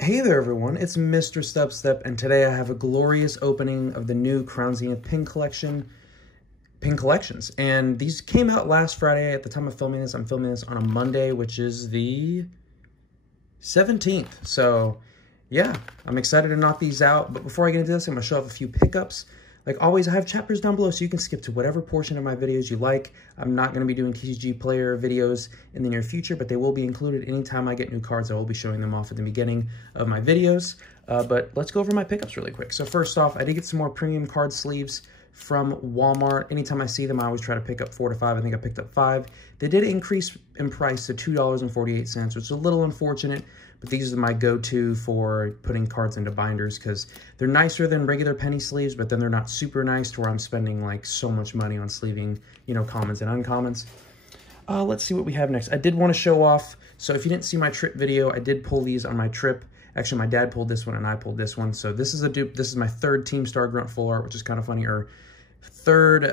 Hey there everyone, it's MisterStubstep, and today I have a glorious opening of the new Crown Zenith pin collections. And these came out last Friday at the time of filming this. I'm filming this on a Monday, which is the 17th. So yeah, I'm excited to knock these out. But before I get into this, I'm gonna show off a few pickups. Like always, I have chapters down below so you can skip to whatever portion of my videos you like. I'm not going to be doing TCG player videos in the near future, but they will be included anytime I get new cards. I will be showing them off at the beginning of my videos. But let's go over my pickups really quick. So first off, I did get some more premium card sleeves from Walmart. Anytime I see them, I always try to pick up 4 to 5. I think I picked up 5. They did increase in price to $2.48, which is a little unfortunate. But these are my go-to for putting cards into binders because they're nicer than regular penny sleeves, but then they're not super nice to where I'm spending like so much money on sleeving, you know, commons and uncommons. Let's see what we have next. I did want to show off. So if you didn't see my trip video, I did pull these on my trip. Actually, my dad pulled this one and I pulled this one. So this is a dupe. This is my third Team Star Grunt full art, which is kind of funny. Or third,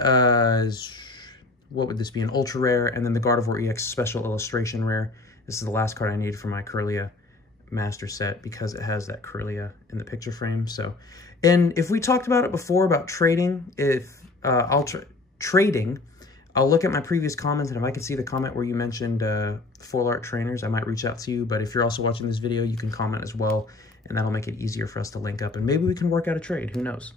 what would this be? An ultra rare, and then the Gardevoir EX special illustration rare. This is the last card I need for my Kirlia master set because it has that Kirlia in the picture frame. So, and if we talked about it before about trading, if trading, I'll look at my previous comments, and if I can see the comment where you mentioned full art trainers, I might reach out to you. But if you're also watching this video, you can comment as well, and that'll make it easier for us to link up, and maybe we can work out a trade. Who knows?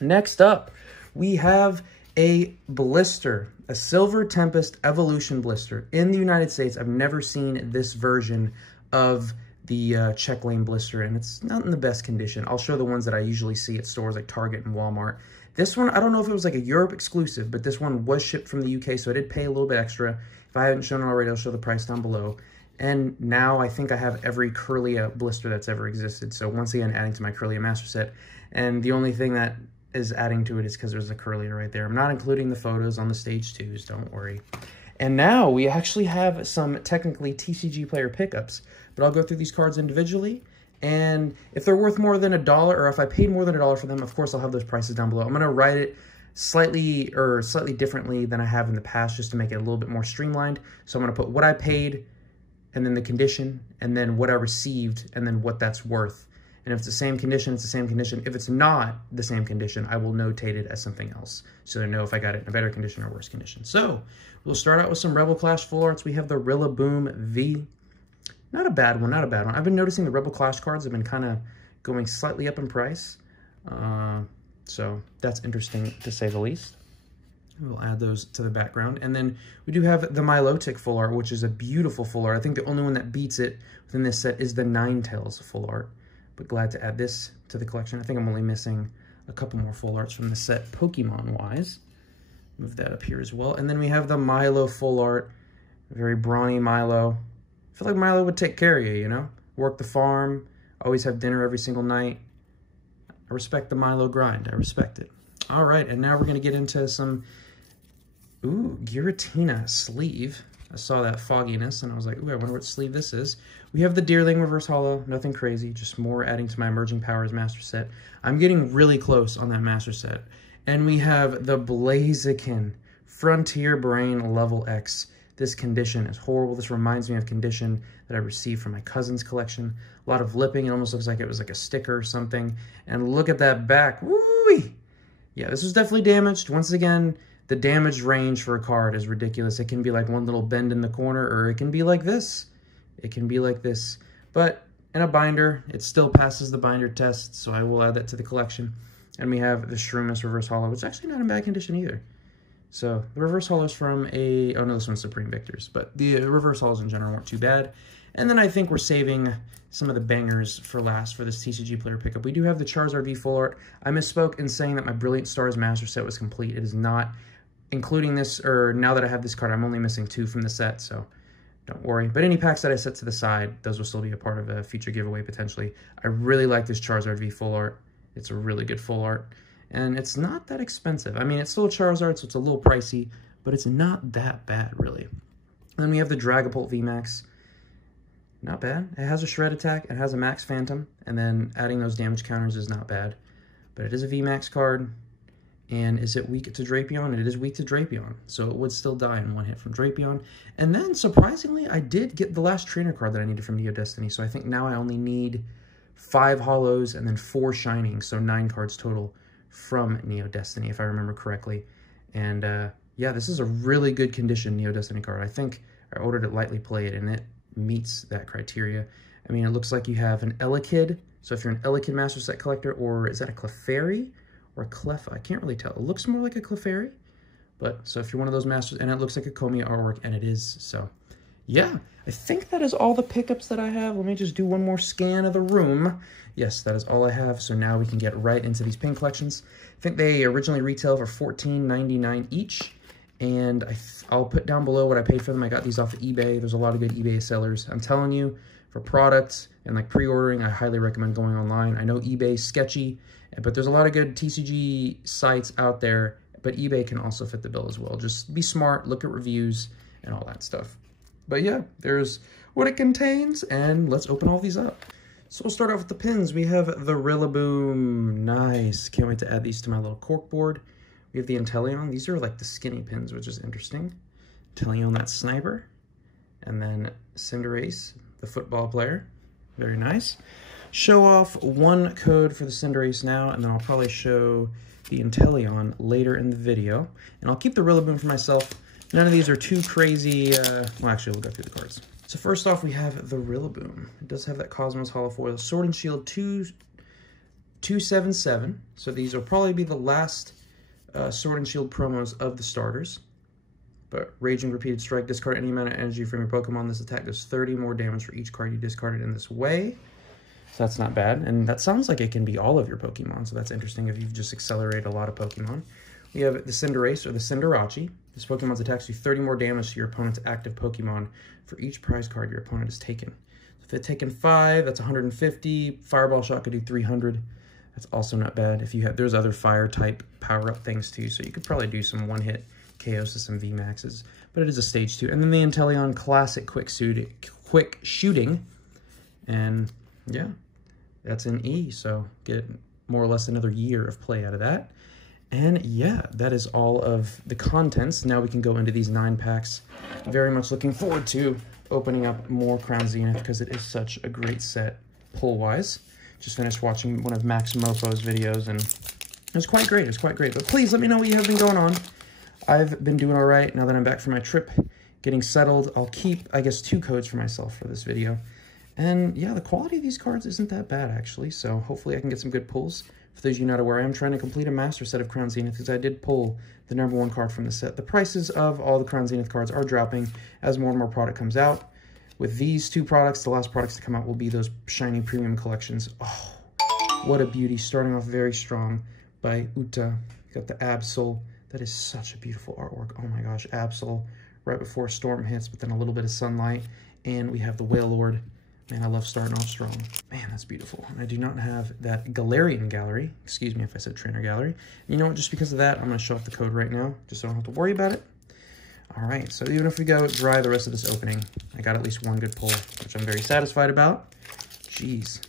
Next up, we have a blister, a Silver Tempest Evolution blister. In the United States, I've never seen this version of the check lane blister, and it's not in the best condition. I'll show the ones that I usually see at stores like Target and Walmart. This one, I don't know if it was like a Europe exclusive, but this one was shipped from the UK, so I did pay a little bit extra. If I haven't shown it already, I'll show the price down below. And now I think I have every Kirlia blister that's ever existed. So once again, adding to my Kirlia master set. And the only thing that is adding to it is because there's a Kirlia right there. I'm not including the photos on the stage 2s, don't worry. And now we actually have some technically TCG player pickups, but I'll go through these cards individually. And if they're worth more than $1, or if I paid more than $1 for them, of course I'll have those prices down below. I'm going to write it slightly differently than I have in the past, just to make it a little bit more streamlined. So I'm going to put what I paid, and then the condition, and then what I received, and then what that's worth. And if it's the same condition, it's the same condition. If it's not the same condition, I will notate it as something else, so they know if I got it in a better condition or worse condition. So we'll start out with some Rebel Clash full arts. We have the Rillaboom V. Not a bad one, not a bad one. I've been noticing the Rebel Clash cards have been kind of going slightly up in price. So that's interesting to say the least. We'll add those to the background. And then we do have the Milotic full art, which is a beautiful full art. I think the only one that beats it within this set is the Ninetales full art. But glad to add this to the collection. I think I'm only missing a couple more full arts from the set Pokemon-wise. Move that up here as well. And then we have the Milo full art. Very brawny Milo. I feel like Milo would take care of you, you know? Work the farm, always have dinner every single night. I respect the Milo grind. I respect it. All right, and now we're going to get into some, Giratina sleeve. I saw that fogginess, and I was like, I wonder what sleeve this is. We have the Deerling Reverse Holo. Nothing crazy, just more adding to my Emerging Powers master set. I'm getting really close on that master set. And we have the Blaziken Frontier Brain Level X. This condition is horrible. This reminds me of condition that I received from my cousin's collection. A lot of lipping. It almost looks like it was like a sticker or something. And look at that back. Woo-wee! Yeah, this was definitely damaged. Once again, the damage range for a card is ridiculous. It can be like one little bend in the corner, or it can be like this. It can be like this. But in a binder, it still passes the binder test, so I will add that to the collection. And we have the Shroomis Reverse Holo, which is actually not in bad condition either. So the reverse holos from oh no, this one's Supreme Victors, but the reverse holos in general weren't too bad. And then I think we're saving some of the bangers for last for this TCG player pickup. We do have the Charizard V full art. I misspoke in saying that my Brilliant Stars master set was complete. It is not, including this, or now that I have this card, I'm only missing 2 from the set, so don't worry. But any packs that I set to the side, those will still be a part of a future giveaway potentially. I really like this Charizard V full art. It's a really good full art. And it's not that expensive. I mean, it's still a Charizard, so it's a little pricey, but it's not that bad, really. Then we have the Dragapult VMAX. Not bad. It has a Shred Attack, it has a Max Phantom, and then adding those damage counters is not bad. But it is a VMAX card, and is it weak to Drapion? It is weak to Drapion, so it would still die in one hit from Drapion. And then, surprisingly, I did get the last trainer card that I needed from Neo Destiny, so I think now I only need 5 holos, and then 4 shining, so 9 cards total from Neo Destiny, if I remember correctly. And yeah, this is a really good condition Neo Destiny card. I think I ordered it lightly played, and it meets that criteria. I mean, it looks like you have an Elekid, so if you're an Elekid Master Set collector, or is that a Clefairy or a Clef? I can't really tell. It looks more like a Clefairy, but so if you're one of those masters, and it looks like a Komi artwork, and it is, so yeah, I think that is all the pickups that I have. Let me just do one more scan of the room. Yes, that is all I have. So now we can get right into these pin collections. I think they originally retail for $14.99 each. And I'll put down below what I paid for them. I got these off of eBay. There's a lot of good eBay sellers. I'm telling you, for products and like pre-ordering, I highly recommend going online. I know eBay's sketchy, but there's a lot of good TCG sites out there. But eBay can also fit the bill as well. Just be smart, look at reviews, and all that stuff. But yeah, there's what it contains, and let's open all these up. So we'll start off with the pins. We have the Rillaboom. Nice. Can't wait to add these to my little cork board. We have the Inteleon. These are like the skinny pins, which is interesting. Inteleon, that sniper. And then Cinderace, the football player. Very nice. Show off one code for the Cinderace now, and then I'll probably show the Inteleon later in the video. And I'll keep the Rillaboom for myself. None of these are too crazy. Well, actually, we'll go through the cards. So first off, we have the Rillaboom. It does have that Cosmos Holofoil. Sword and Shield 277. So these will probably be the last Sword and Shield promos of the starters. But Raging Repeated Strike, discard any amount of energy from your Pokemon. This attack does 30 more damage for each card you discarded in this way. So that's not bad. And that sounds like it can be all of your Pokemon. So that's interesting if you've just accelerated a lot of Pokemon. We have the Cinderace, or the Cinderace. This Pokemon's attacks do 30 more damage to your opponent's active Pokemon for each prize card your opponent has taken. So if they've taken 5, that's 150. Fireball Shot could do 300. That's also not bad. If you have, there's other fire type power-up things too, so you could probably do some one-hit KOs to some VMAXs. But it is a stage 2. And then the Inteleon Classic Quick Shooting. And yeah, that's an E, so get more or less another year of play out of that. And yeah, that is all of the contents. Now we can go into these 9 packs. Very much looking forward to opening up more Crown Zenith because it is such a great set pull-wise. Just finished watching one of Max Mofo's videos and it was quite great. It was quite great. But please let me know what you have been going on. I've been doing all right now that I'm back from my trip, getting settled. I'll keep, I guess, 2 codes for myself for this video. And yeah, the quality of these cards isn't that bad actually. So hopefully I can get some good pulls. For those of you not aware, I am trying to complete a master set of Crown Zenith because I did pull the #1 card from the set. The prices of all the Crown Zenith cards are dropping as more and more product comes out. With these 2 products, the last products to come out will be those shiny premium collections. Oh, what a beauty. Starting off very strong by Uta. Got the Absol. That is such a beautiful artwork. Oh my gosh, Absol right before storm hits, but then a little bit of sunlight. And we have the Wailord. Man, I love starting off strong. Man, that's beautiful. And I do not have that Galarian Gallery. Excuse me if I said Trainer Gallery. And you know what? Just because of that, I'm going to show off the code right now, just so I don't have to worry about it. All right, so even if we go dry the rest of this opening, I got at least 1 good pull, which I'm very satisfied about. Jeez.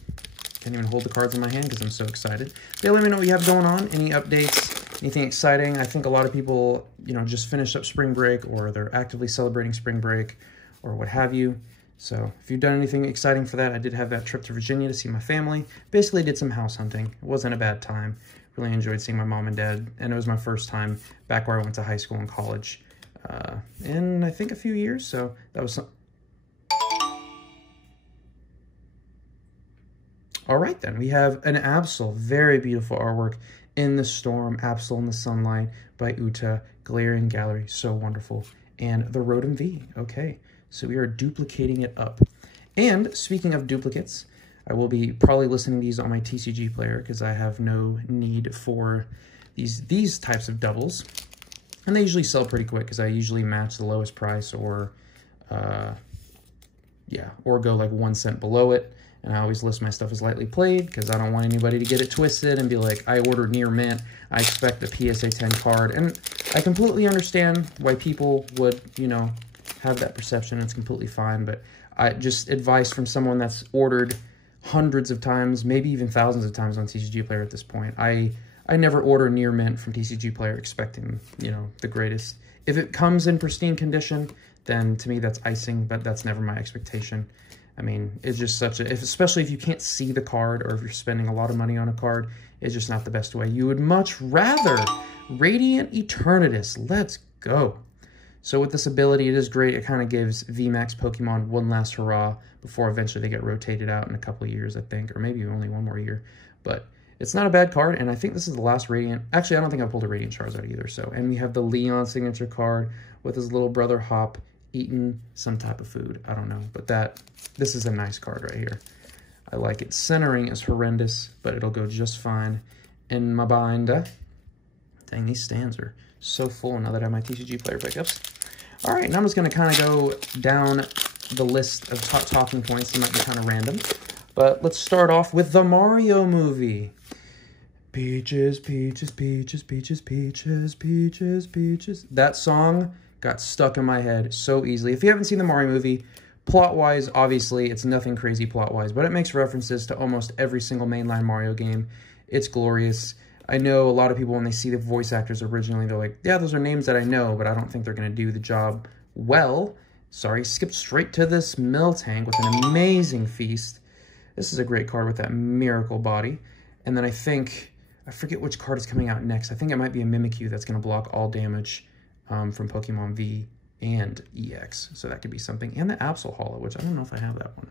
Can't even hold the cards in my hand because I'm so excited. But yeah, let me know what you have going on. Any updates? Anything exciting? I think a lot of people, you know, just finished up spring break or they're actively celebrating spring break or what have you. So if you've done anything exciting for that, I did have that trip to Virginia to see my family. Basically did some house hunting. It wasn't a bad time. Really enjoyed seeing my mom and dad. And it was my first time back where I went to high school and college in, I think, a few years. So that was some... All right, then. We have an Absol. Very beautiful artwork. In the Storm, Absol in the Sunlight by Uta. Galarian Gallery. So wonderful. And the Rotom V. Okay. So we are duplicating it up. And speaking of duplicates, I will be probably listing these on my TCG player because I have no need for these types of doubles. And they usually sell pretty quick because I usually match the lowest price or go like 1 cent below it. And I always list my stuff as lightly played because I don't want anybody to get it twisted and be like, I ordered near mint, I expect a PSA 10 card. And I completely understand why people would, you know, have that perception. It's completely fine, but I just advice from someone that's ordered hundreds of times, maybe even thousands of times on TCG Player at this point. I never order near mint from TCG Player expecting, you know, the greatest. If it comes in pristine condition, then to me that's icing, but that's never my expectation. I mean, it's just such a, especially if you can't see the card or if you're spending a lot of money on a card, it's just not the best way. You would much rather Radiant Eternatus. Let's go. So with this ability, it is great. It kind of gives VMAX Pokemon one last hurrah before eventually they get rotated out in a couple of years, I think, or maybe only one more year. But it's not a bad card, and I think this is the last Radiant. Actually, I don't think I pulled a Radiant Charizard either. So, and we have the Leon signature card with his little brother Hop eating some type of food. I don't know, but this is a nice card right here. I like it. Centering is horrendous, but it'll go just fine in my binder. Dang, these stands are so full now that I have my TCGPlayer Pickups. All right, now I'm just going to kind of go down the list of top talking points. They might be kind of random, but let's start off with the Mario movie. Peaches, peaches, peaches, peaches, peaches, peaches, peaches. That song got stuck in my head so easily. If you haven't seen the Mario movie, plot-wise, obviously, it's nothing crazy plot-wise, but it makes references to almost every single mainline Mario game. It's glorious. I know a lot of people, when they see the voice actors originally, they're like, yeah, those are names that I know, but I don't think they're going to do the job well. Sorry, skipped straight to this Miltank with an amazing feast. This is a great card with that Miracle Body. And then I forget which card is coming out next. I think it might be a Mimikyu that's going to block all damage from Pokemon V and EX. So that could be something. And the Absol Hollow, which I don't know if I have that one.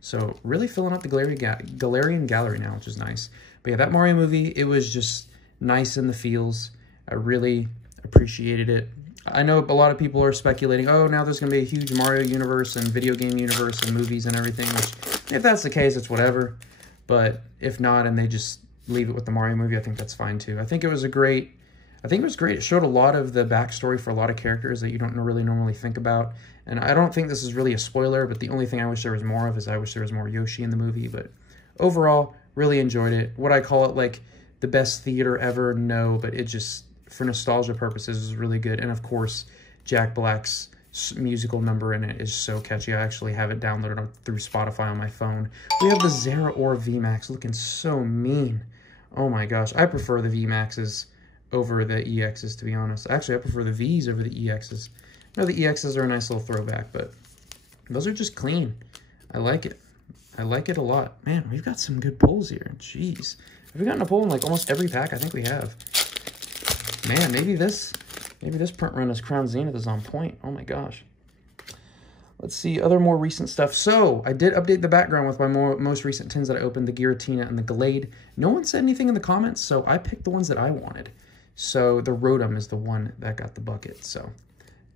So really filling up the Galarian Gallery now, which is nice. But yeah, that Mario movie, it was just nice in the feels. I really appreciated it. I know a lot of people are speculating, oh, now there's going to be a huge Mario universe and video game universe and movies and everything, which if that's the case, it's whatever. But if not, and they just leave it with the Mario movie, I think that's fine too. I think it was great. It showed a lot of the backstory for a lot of characters that you don't really normally think about. And I don't think this is really a spoiler, but the only thing I wish there was more of is I wish there was more Yoshi in the movie. But overall, really enjoyed it. Would I call it like the best theater ever? No, but it just, for nostalgia purposes, is really good. And of course, Jack Black's musical number in it is so catchy. I actually have it downloaded through Spotify on my phone. We have the Zeraora VMAX looking so mean. Oh my gosh, I prefer the VMAXs over the EXs, to be honest. Actually, I prefer the Vs over the EXs. I know the EXs are a nice little throwback, but those are just clean. I like it. I like it a lot. Man, we've got some good pulls here. Jeez. Have we gotten a pull in like almost every pack? I think we have. Man, maybe this print run as Crown Zenith is on point. Oh my gosh. Let's see, other more recent stuff. So, I did update the background with my most recent tins that I opened, the Giratina and the Glade. No one said anything in the comments, so I picked the ones that I wanted. So, the Rotom is the one that got the bucket. So,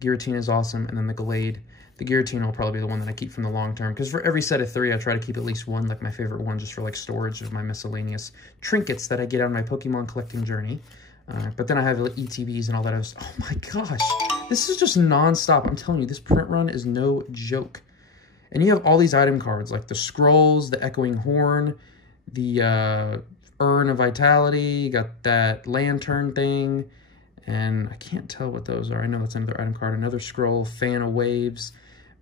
Giratina is awesome, and then the Glade. The Giratina will probably be the one that I keep from the long term, because for every set of 3, I try to keep at least one, like my favorite one, just for like storage of my miscellaneous trinkets that I get on my Pokemon collecting journey. But then I have ETBs and all that. Oh my gosh, this is just non-stop. I'm telling you, this print run is no joke. And you have all these item cards, like the Scrolls, the Echoing Horn, the Urn of Vitality, you got that Lantern thing, and I can't tell what those are. I know that's another item card, another Scroll, Fan of Waves.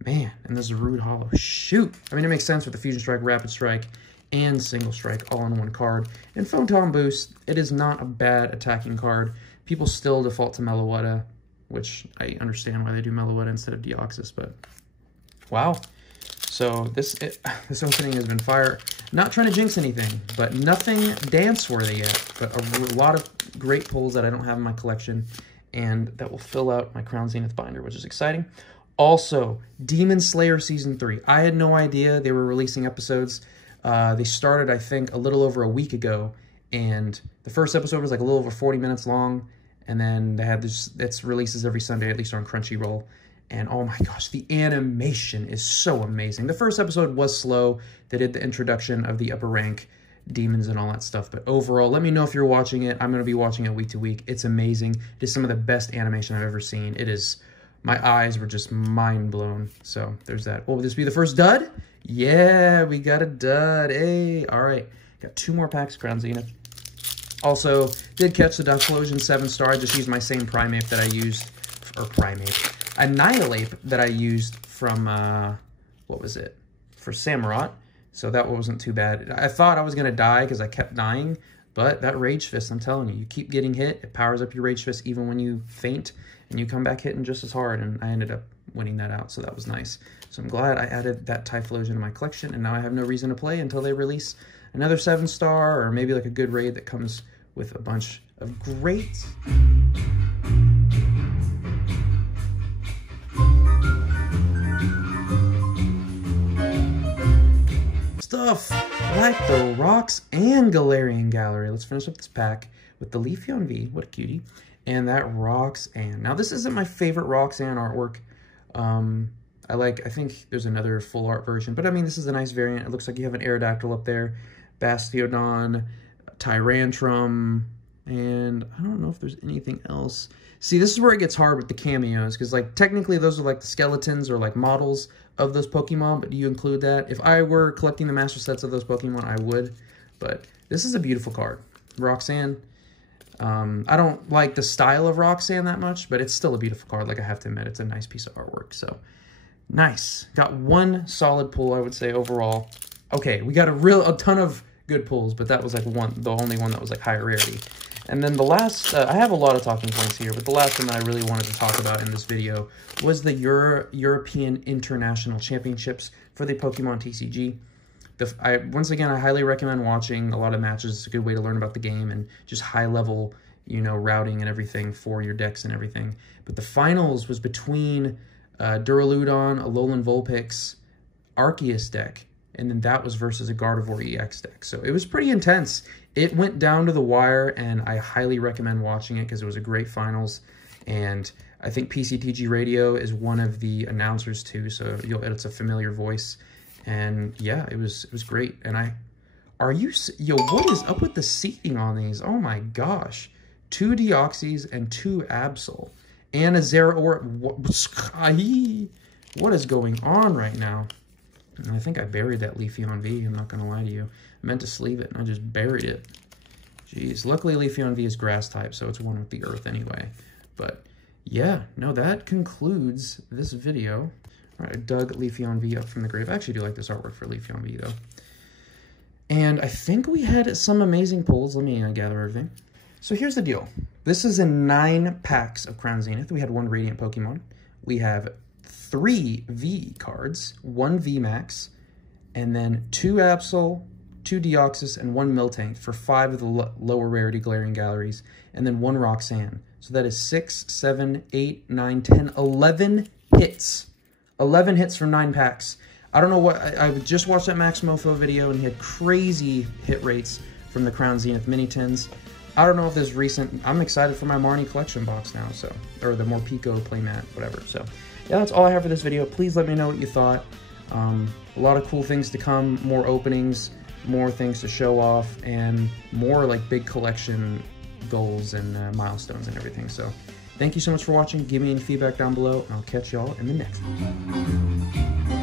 Man, and there's a Rude Hollow. Shoot! I mean, it makes sense with the Fusion Strike, Rapid Strike, and Single Strike all in one card. And Photon Boost, it is not a bad attacking card. People still default to Meloetta, which I understand why they do Meloetta instead of Deoxys, but wow. So this opening has been fire. Not trying to jinx anything, but nothing dance-worthy yet, but a lot of great pulls that I don't have in my collection, and that will fill out my Crown Zenith binder, which is exciting. Also, Demon Slayer Season 3. I had no idea they were releasing episodes. They started, I think, a little over a week ago, and the first episode was like a little over 40 minutes long, and then they had its releases every Sunday, at least on Crunchyroll, and oh my gosh, the animation is so amazing. The first episode was slow. They did the introduction of the upper rank demons and all that stuff, but overall, let me know if you're watching it. I'm going to be watching it week to week. It's amazing. It is some of the best animation I've ever seen. It is, my eyes were just mind blown, so there's that. Will this be the first dud? Yeah, we got a dud. Hey, all right. Got 2 more packs, Crown Zenith. Also, did catch the Ducklosion 7-star. I just used my same Primeape that I used, or Annihilape that I used from, what was it? For Samurott. So that wasn't too bad. I thought I was going to die because I kept dying, but that Rage Fist, I'm telling you, you keep getting hit, it powers up your Rage Fist even when you faint, and you come back hitting just as hard, and I ended up winning that out, so that was nice. So I'm glad I added that Typhlosion to my collection, and now I have no reason to play until they release another 7-star, or maybe like a good raid that comes with a bunch of great stuff like the Roxanne Galarian Gallery. Let's finish up this pack with the Leafeon V, what a cutie, and that Roxanne. Now this isn't my favorite Roxanne artwork. I think there's another full art version, but I mean, this is a nice variant. It looks like you have an Aerodactyl up there, Bastiodon, Tyrantrum, and I don't know if there's anything else. See, this is where it gets hard with the cameos, because like technically those are like the skeletons or like models of those Pokemon, but do you include that? If I were collecting the master sets of those Pokemon, I would, but this is a beautiful card. Roxanne, I don't like the style of Roxanne that much, but it's still a beautiful card. Like, I have to admit, it's a nice piece of artwork. So, nice. Got one solid pull, I would say, overall. Okay, we got a ton of good pulls, but that was like the only one that was like higher rarity. And then the last, I have a lot of talking points here, but the last one that I really wanted to talk about in this video was the European International Championships for the Pokemon TCG. Once again, I highly recommend watching a lot of matches. It's a good way to learn about the game and just high-level, you know, routing and everything for your decks and everything. But the finals was between Duraludon, Alolan Vulpix, Arceus deck, and then that was versus a Gardevoir EX deck. So it was pretty intense. It went down to the wire, and I highly recommend watching it because it was a great finals. And I think PCTG Radio is one of the announcers too, so it's a familiar voice. And yeah, it was great. And what is up with the seating on these? Oh my gosh. 2 Deoxys and 2 Absol. And a Zeraora. What is going on right now? And I think I buried that Leafeon V, I'm not going to lie to you. I meant to sleeve it, and I just buried it. Jeez, luckily Leafeon V is grass type, so it's one with the earth anyway. But yeah, no, that concludes this video. All right, I dug Leafeon V up from the grave. I actually do like this artwork for Leafeon V, though. And I think we had some amazing pulls. Let me gather everything. So here's the deal. This is in 9 packs of Crown Zenith. We had 1 Radiant Pokemon. We have 3 V cards, 1 VMAX, and then 2 Absol, 2 Deoxys, and 1 Miltank for 5 of the lower rarity Galarian Galleries, and then 1 Roxanne. So that is 6, 7, 8, 9, 10, 11 hits. 11 hits from 9 packs. I don't know what, I just watched that Max Mofo video, and he had crazy hit rates from the Crown Zenith Mini Tins. I don't know if this recent, I'm excited for my Marnie collection box now, so, or the Morpeko playmat, whatever, so. Yeah, that's all I have for this video. Please let me know what you thought. A lot of cool things to come, more openings, more things to show off, and more like big collection goals and milestones and everything. So thank you so much for watching. Give me any feedback down below, and I'll catch y'all in the next one.